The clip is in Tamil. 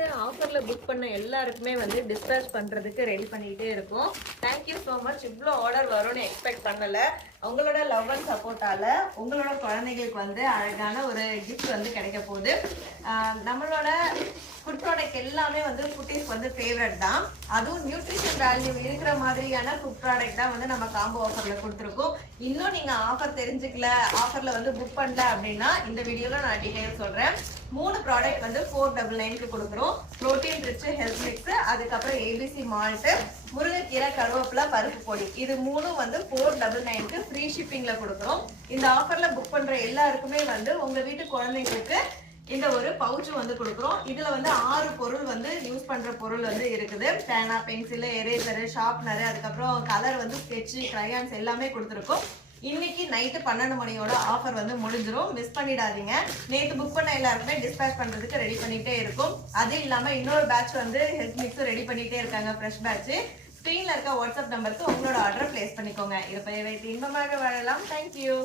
போட்டு ஆஃபர்ல புக் பண்ண எல்லாருக்குமே வந்து டிஸ்பேச் பண்றதுக்கு ரெடி பண்ணிட்டே இருக்கோம். Thank you so much. இவ்வளோ ஆர்டர் வரும்னு எக்ஸ்பெக்ட் பண்ணல. உங்களோட லவ் அண்ட் சப்போர்ட்டால உங்களோட குழந்தைகளுக்கு வந்து அழகான ஒரு கிஃப்ட் வந்து கிடைக்க போகுது. நம்மளோட ஃபுட் ப்ராடக்ட் எல்லாமே வந்து குட்டீஸ் வந்து ஃபேவரட் தான். அதுவும் நியூட்ரிஷன் வேல்யூ இருக்கிற மாதிரியான ஃபுட் ப்ராடக்ட் தான் வந்து நம்ம காம்போ ஆஃபர்ல கொடுத்துருக்கோம். இன்னும் நீங்க ஆஃபர் தெரிஞ்சுக்கல, ஆஃபர்ல வந்து புக் பண்ணல அப்படின்னா இந்த வீடியோல நான் டீடைல் சொல்றேன். 3 ப்ராடக்ட் வந்து 499க்கு கொடுக்குறோம். புரோட்டீன் ரிச் ஹெல்த் மிக்ஸ், அதுக்கப்புறம் ஏபிசி மால்ட், முருங்கைக்கீரை, கருவேப்பிலை, பருப்பு பொடி, இது 3 வந்து 499க்கு ஃப்ரீ ஷிப்பிங்ல கொடுக்குறோம். இந்த ஆஃபர்ல புக் பண்ற எல்லாருக்குமே வந்து உங்க வீட்டு குழந்தைங்களுக்கு இந்த ஒரு பவுச் வந்து கொடுக்குறோம். இதுல வந்து 6 பொருள் வந்து யூஸ் பண்ற பொருள் வந்து இருக்குது. பேனா, பென்சில், எரேசர், ஷார்ப்னர், அதுக்கப்புறம் கலர் வந்து ஸ்கெட்ச், கிரையான்ஸ் எல்லாமே கொடுத்துருக்கோம். இன்னைக்கு நைட்டு 12 மணியோட ஆஃபர் வந்து முடிஞ்சிடும். மிஸ் பண்ணிடாதீங்க. நேற்று புக் பண்ண எல்லாருக்குமே டிஸ்பேச் பண்றதுக்கு ரெடி பண்ணிட்டே இருக்கும். அது இல்லாம இன்னொரு பேட்ச் வந்து ஹெல்த் மிக்ஸும் ரெடி பண்ணிட்டே இருக்காங்க, ஃப்ரெஷ் பேட்ச். ஸ்க்ரீன்ல இருக்க வாட்ஸ்அப் நம்பருக்கு உங்களோட ஆர்டர் பிளேஸ் பண்ணிக்கோங்க. இதை வைத்து இன்பமாக வாழலாம். தேங்க்யூ.